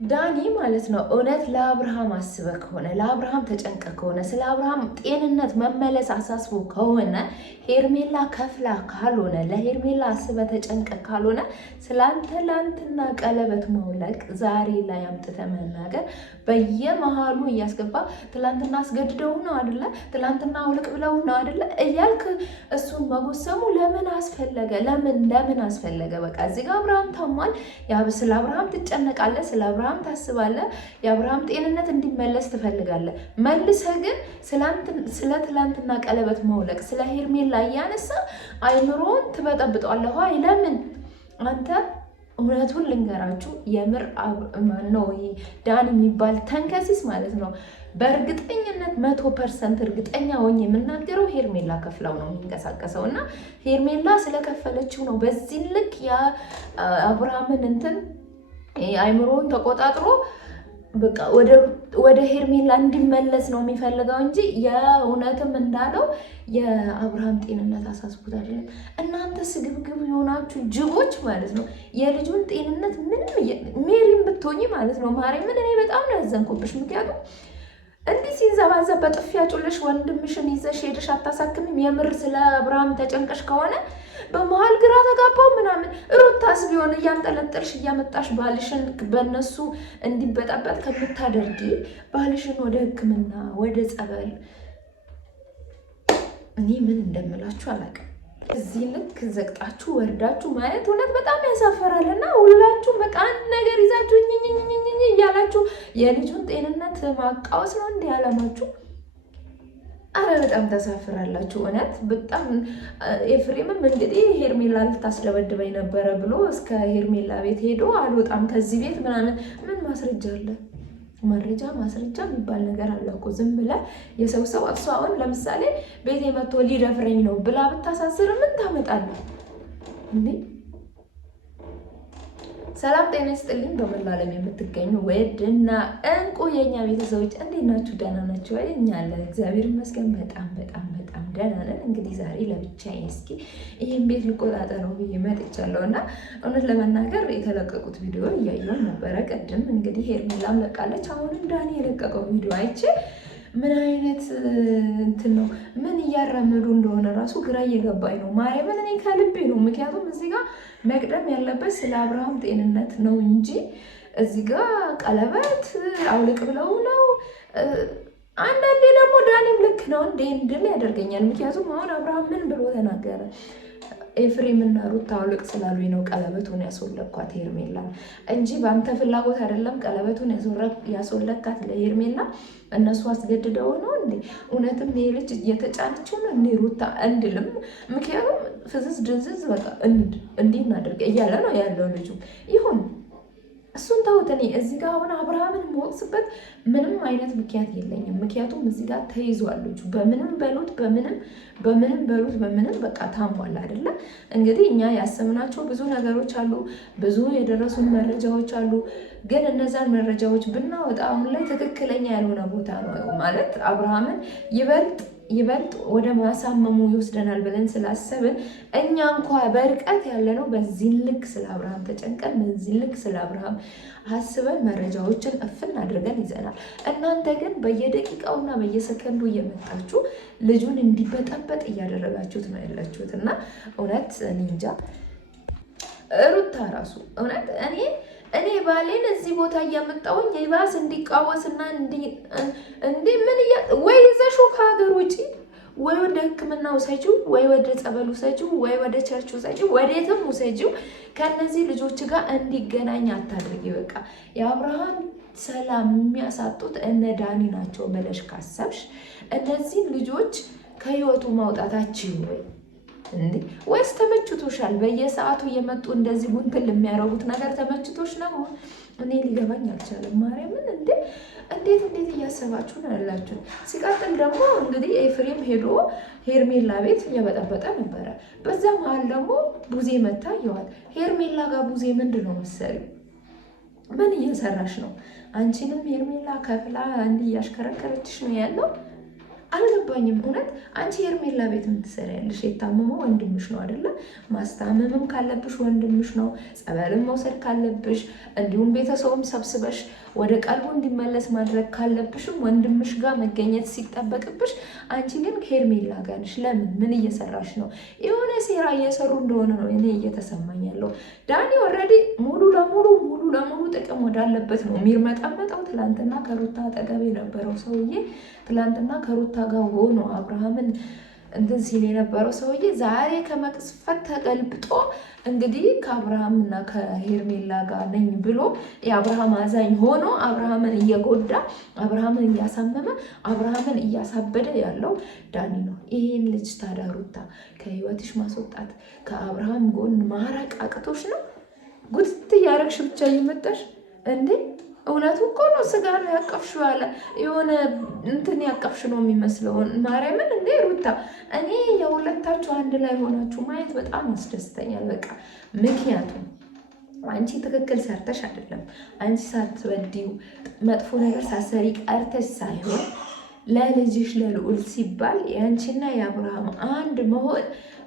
ዳኒ ማለት ነው እውነት ለአብርሃም አስበ ከሆነ ለአብርሃም ተጨንቀ ከሆነ ስለ አብርሃም ጤንነት መመለስ አሳስቦ ከሆነ ሄርሜላ ከፍላ ካልሆነ ለሄርሜላ አስበ ተጨንቀ ካልሆነ ስላንተ ላንትና ቀለበት መውለቅ ዛሬ ላይ አምጥተ መናገር በየመሃሉ እያስገባ ትላንትና አስገድደው ነው አይደለ? ትላንትና አውልቅ ብለው ነው አይደለ? እያልክ እሱን መጎሰሙ ለምን አስፈለገ? ለምን አስፈለገ? በቃ እዚህ ጋር አብርሃም ታሟል። ስለ አብርሃም ትጨነቃለህ፣ ስለ አብርሃም ታስባለህ፣ የአብርሃም ጤንነት እንዲመለስ ትፈልጋለህ። መልሰህ ግን ስለ ትላንትና ቀለበት መውለቅ ስለ ሄርሜላ እያነሳ አይምሮን ትበጠብጠዋለህ። አይ ለምን አንተ እውነቱን ልንገራችሁ የምር ማነው ይሄ ዳኒ የሚባል ተንከሲስ ማለት ነው። በእርግጠኝነት 100% እርግጠኛ ሆኜ የምናገረው ሄርሜላ ከፍላው ነው የሚንቀሳቀሰው እና ሄርሜላ ስለከፈለችው ነው በዚህ ልክ የአብርሃምን እንትን አይምሮውን ተቆጣጥሮ በቃ ወደ ሄርሜላ እንዲመለስ ነው የሚፈልገው እንጂ የእውነትም እንዳለው የአብርሃም ጤንነት አሳስቦት አይደለም። እናንተ ስግብግብ የሆናችሁ ጅቦች ማለት ነው። የልጁን ጤንነት ምንም ሜሪም ብትሆኚ ማለት ነው ማርያምን እኔ በጣም ነው ያዘንኩብሽ። ምክንያቱም እንዲህ ሲንዘባዘብ በጥፊያ ጩልሽ ወንድምሽን ይዘሽ ሄደሽ አታሳክሚም? የምር ስለ አብርሃም ተጨንቀሽ ከሆነ በመሀል ግራ ተጋባው ምናምን ሩታስ ቢሆን እያንጠለጠልሽ እያመጣሽ ባልሽን በእነሱ እንዲበጣበጥ ከምታደርጊ ባልሽን ወደ ሕክምና ወደ ጸበል እኔ ምን እንደምላችሁ አላውቅም። እዚህ ልክ ዘቅጣችሁ ወርዳችሁ ማለት እውነት በጣም ያሳፈራል። እና ሁላችሁም በቃ አንድ ነገር ይዛችሁ ኝኝኝኝኝ እያላችሁ የልጁን ጤንነት ማቃወስ ነው እንዲህ ያለማችሁ። አረ በጣም ተሳፍራላችሁ እውነት በጣም። ኤፍሬምም እንግዲህ ሄርሜላ ልታስደበድበኝ ነበረ ብሎ እስከ ሄርሜላ ቤት ሄዶ አልወጣም ከዚህ ቤት ምናምን። ምን ማስረጃ አለ? መረጃ ማስረጃ የሚባል ነገር አለ እኮ። ዝም ብለህ የሰው እሷ አሁን ለምሳሌ ቤቴ መጥቶ ሊደፍረኝ ነው ብላ ብታሳስር ምን ታመጣለህ እንዴ? ሰላም ጤና ይስጥልኝ። በመላው ዓለም የምትገኙ ውድና እንቁ የኛ ቤተሰቦች እንዴት ናችሁ? ደህና ናችሁ ወይ? እኛ አለን እግዚአብሔር ይመስገን በጣም ደህና ነን። እንግዲህ ዛሬ ለብቻዬ እስኪ ይሄን ቤት ልቆጣጠረው ብዬ መጥቻለሁ እና እውነት ለመናገር የተለቀቁት ቪዲዮ እያየሁ ነበረ። ቅድም እንግዲህ ሄርሜላም ለቃለች። አሁንም ዳኒ የለቀቀው ቪዲዮ አይቼ ምን አይነት እንትን ነው? ምን እያራመዱ እንደሆነ ራሱ ግራ እየገባኝ ነው። ማርያምን እኔ ከልቤ ነው። ምክንያቱም እዚህ ጋር መቅደም ያለበት ስለ አብርሃም ጤንነት ነው እንጂ እዚህ ጋር ቀለበት አውልቅ ብለው ነው። አንዳንዴ ደግሞ ዳኒም ልክ ነው እንዴ እንድል ያደርገኛል። ምክንያቱም አሁን አብርሃም ምን ብሎ ተናገረ? ኤፍሬም እና ሩታ አውልቅ ስላሉኝ ነው ቀለበቱን ያስወለኳት ሄርሜላ እንጂ በአንተ ፍላጎት አይደለም ቀለበቱን ያስወለካት ለሄርሜላ። እነሱ አስገድደው ነው እንዴ? እውነትም ይሄ ልጅ እየተጫነችው ነው እንዴ ሩታ እንድልም። ምክንያቱም ፍዝዝ ድንዝዝ በቃ እንዲህ እናደርግ እያለ ነው ያለው ልጁ። ይሁን እሱን ተውት። እኔ እዚህ ጋር አሁን አብርሃምን የምወቅስበት ምንም አይነት ምክንያት የለኝም። ምክንያቱም እዚህ ጋር ተይዟል ልጁ። በምንም በሉት በምንም በቃ ታሟል አይደለ? እንግዲህ እኛ ያሰብናቸው ብዙ ነገሮች አሉ፣ ብዙ የደረሱን መረጃዎች አሉ። ግን እነዛን መረጃዎች ብናወጣ አሁን ላይ ትክክለኛ ያልሆነ ቦታ ነው ማለት አብርሃምን ይበልጥ ወደ ማሳመሙ ይወስደናል ብለን ስላሰብን እኛ እንኳ በርቀት ያለነው በዚህ ልክ ስለ አብርሃም ተጨንቀን በዚህ ልክ ስለ አብርሃም አስበን መረጃዎችን እፍን አድርገን ይዘናል። እናንተ ግን በየደቂቃውና በየሰከንዱ እየመጣችሁ ልጁን እንዲበጠበጥ እያደረጋችሁት ነው ያላችሁት። እና እውነት እኔ እንጃ ሩታ ራሱ እውነት እኔ ባሌን እዚህ ቦታ እያመጣሁኝ ይባስ እንዲቃወስና እንዴ ምን ወይ ይዘሹ ከሀገር ውጪ ወይ ወደ ሕክምና ውሰጂው ወይ ወደ ጸበል ውሰጂው ወይ ወደ ቸርች ውሰጂው ወዴትም ውሰጂው። ከነዚህ ልጆች ጋር እንዲገናኝ አታድርጊ። በቃ የአብርሃም ሰላም የሚያሳጡት እነ ዳኒ ናቸው ብለሽ ካሰብሽ እነዚህ ልጆች ከህይወቱ ማውጣታችሁ ወይ እንዴ? ወይስ ተመችቶሻል? በየሰዓቱ እየመጡ እንደዚህ ጉንትል የሚያረጉት ነገር ተመችቶሽ ነው? እኔ ሊገባኝ አልቻለም። ማርያምን እንዴት እያሰባችሁ ነው ያላችሁ? ሲቀጥል ደግሞ እንግዲህ ኤፍሬም ሄዶ ሄርሜላ ቤት እየበጠበጠ ነበረ። በዛ መሀል ደግሞ ቡዜ መታ ይዋል። ሄርሜላ ጋር ቡዜ ምንድን ነው መሰሉ? ምን እየሰራሽ ነው? አንቺንም ሄርሜላ ከፍላ እንዲህ እያሽከረከረችሽ ነው ያለው። አልገባኝም እውነት። አንቺ ሄርሜላ ቤት ምን ትሰሪያለሽ? የታመመው ወንድምሽ ነው አይደለ? ማስታመምም ካለብሽ ወንድምሽ ነው። ጸበልም መውሰድ ካለብሽ እንዲሁም ቤተሰቡም ሰብስበሽ ወደ ቀልቡ እንዲመለስ ማድረግ ካለብሽም ወንድምሽ ጋር መገኘት ሲጠበቅብሽ፣ አንቺ ግን ከሄርሜላ ጋር ነሽ። ለምን? ምን እየሰራሽ ነው? የሆነ ሴራ እየሰሩ እንደሆነ ነው እኔ እየተሰማኝ ያለው። ዳኒ ኦልሬዲ ሙሉ ለሙሉ ጥቅም ወዳለበት ነው የሚርመጠመጠው። ትላንትና ከሩታ አጠገብ የነበረው ሰውዬ ትላንትና ከሩታ ጋር ሆኖ አብርሃምን እንትን ሲል የነበረው ሰውዬ ዛሬ ከመቅስፈት ተገልብጦ እንግዲህ ከአብርሃምና ከሄርሜላ ጋር ነኝ ብሎ የአብርሃም አዛኝ ሆኖ አብርሃምን እየጎዳ አብርሃምን እያሳመመ አብርሃምን እያሳበደ ያለው ዳኒ ነው። ይሄን ልጅ ታዲያ ሩታ ከህይወትሽ ማስወጣት ከአብርሃም ጎን ማራቅ አቅቶሽ ነው? ጉድት እያረግሽ ብቻ እየመጣሽ እንዴ? እውነቱ እኮ ነው። ስጋ ነው ያቀፍሽው ያለ የሆነ እንትን ያቀፍሽ ነው የሚመስለው። ማርያምን እንዴ ሩታ፣ እኔ የሁለታችሁ አንድ ላይ ሆናችሁ ማየት በጣም ያስደስተኛል። በቃ ምክንያቱም አንቺ ትክክል ሰርተሽ አይደለም፣ አንቺ ሳትወዲው መጥፎ ነገር ሳሰሪ ቀርተሽ ሳይሆን ለልጅሽ ለልዑል ሲባል የአንቺና የአብርሃም አንድ መሆን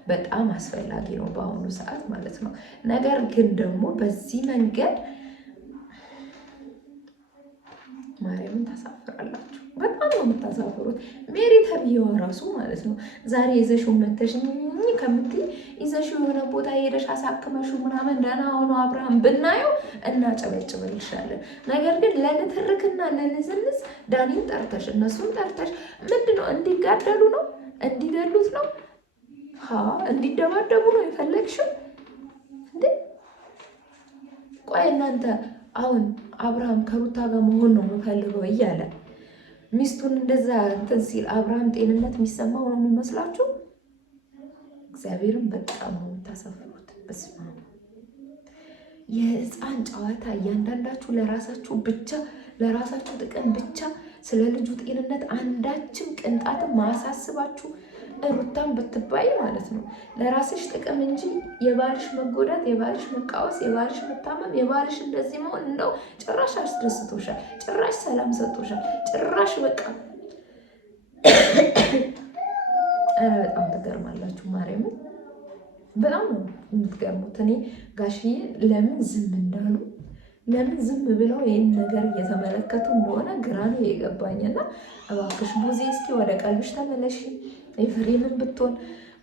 በጣም አስፈላጊ ነው በአሁኑ ሰዓት ማለት ነው። ነገር ግን ደግሞ በዚህ መንገድ ማርያምን ታሳፍራላችሁ። በጣም ነው የምታሳፍሩት። ሜሪ ተብዬዋ ራሱ ማለት ነው ዛሬ ይዘሽው መተሽ ከምትይ ይዘሽው የሆነ ቦታ ሄደሽ አሳክመሽው ምናምን ደህና ሆኖ አብርሃም ብናየው እናጨበጭበልሻለን። ነገር ግን ለንትርክና ለንዝንዝ ዳኒን ጠርተሽ እነሱን ጠርተሽ ምንድን ነው እንዲጋደሉ ነው እንዲገሉት ነው እንዲደባደቡ ነው የፈለግሽው እንዴ? ቆይ እናንተ አሁን አብርሃም ከሩታ ጋር መሆን ነው የምፈልገው እያለ ሚስቱን እንደዛ እንትን ሲል አብርሃም ጤንነት የሚሰማው ነው የሚመስላችሁ? እግዚአብሔርን በጣም ነው የምታሳፍሩት። በስመ አብ የህፃን ጨዋታ እያንዳንዳችሁ ለራሳችሁ ብቻ ለራሳችሁ ጥቅም ብቻ ስለ ልጁ ጤንነት አንዳችም ቅንጣትም ማሳስባችሁ ሩታን ብትባይ ማለት ነው ለራስሽ ጥቅም እንጂ የባልሽ መጎዳት፣ የባልሽ መቃወስ፣ የባልሽ መታመም፣ የባልሽ እንደዚህ መሆን እንደው ጭራሽ አስደስቶሻል፣ ጭራሽ ሰላም ሰጥቶሻል፣ ጭራሽ በቃ በጣም ትገርማላችሁ። ማርያምን በጣም ነው የምትገርሙት። እኔ ጋሽዬ ለምን ዝም እንዳሉ ለምን ዝም ብለው ይህን ነገር እየተመለከቱ እንደሆነ ግራ ነው የገባኝና እባክሽ ቡዜ እስኪ ወደ ቀልብሽ ተመለሽ። ኤፍሬምን ብትሆን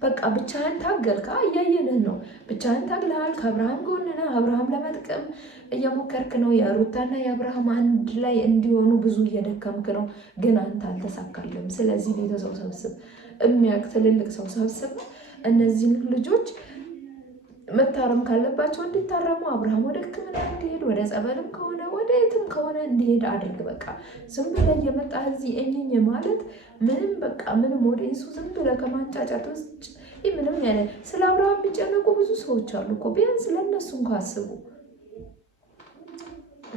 በቃ ብቻህን ታገልካ እያየንህ ነው። ብቻህን ታግለሃል። ከአብርሃም ጎን ነህ። አብርሃም ለመጥቀም እየሞከርክ ነው። የሩታና የአብርሃም አንድ ላይ እንዲሆኑ ብዙ እየደከምክ ነው፣ ግን አንተ አልተሳካልም። ስለዚህ ቤተሰብ ሰብስብ፣ የሚያውቅ ትልልቅ ሰው ሰብስብ። እነዚህን ልጆች መታረም ካለባቸው እንዲታረሙ፣ አብርሃም ወደ ሕክምና እንዲሄድ፣ ወደ ጸበልም ከሆነ ወደ የትም ከሆነ እንዲሄድ አድርግ። በቃ ዝም ብለህ እየመጣ እዚህ እኝኝ ማለት ምንም በቃ ምንም ወደ እሱ ዝም ብለህ ከማንጫጫት ውስጥ ይህ ምንም ያለ ስለ አብርሃም የሚጨነቁ ብዙ ሰዎች አሉ እኮ። ቢያንስ ለእነሱ እንኳ አስቡ።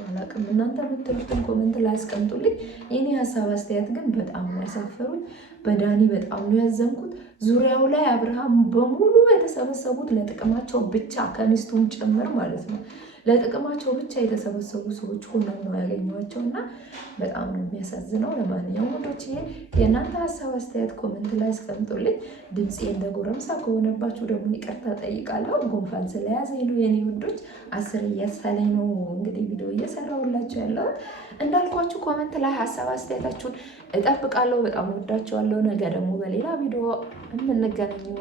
አላቅም እናንተ የምትሉትን ኮመንት ላይ አስቀምጡልኝ። የኔ ሀሳብ አስተያየት ግን በጣም ነው ያሳፈሩኝ። በዳኒ በጣም ነው ያዘንኩት። ዙሪያው ላይ አብርሃም በሙሉ የተሰበሰቡት ለጥቅማቸው ብቻ ከሚስቱም ጭምር ማለት ነው ለጥቅማቸው ብቻ የተሰበሰቡ ሰዎች ሆነው ነው ያገኘኋቸው እና በጣም ነው የሚያሳዝነው። ለማንኛውም ወንዶችዬ የእናንተ ሀሳብ አስተያየት ኮመንት ላይ አስቀምጡልኝ። ድምፄ እንደ ጎረምሳ ከሆነባችሁ ደግሞ ይቅርታ ጠይቃለሁ። ጉንፋን ስለያዘኝ ነው የኔ ውዶች። 10 እያሳለኝ ነው እንግዲህ ቪዲዮ እየሰራሁላችሁ ያለሁት። እንዳልኳችሁ ኮመንት ላይ ሀሳብ አስተያየታችሁን እጠብቃለሁ። በጣም ወዳችኋለሁ። ነገ ደግሞ በሌላ ቪዲዮ የምንገናኝ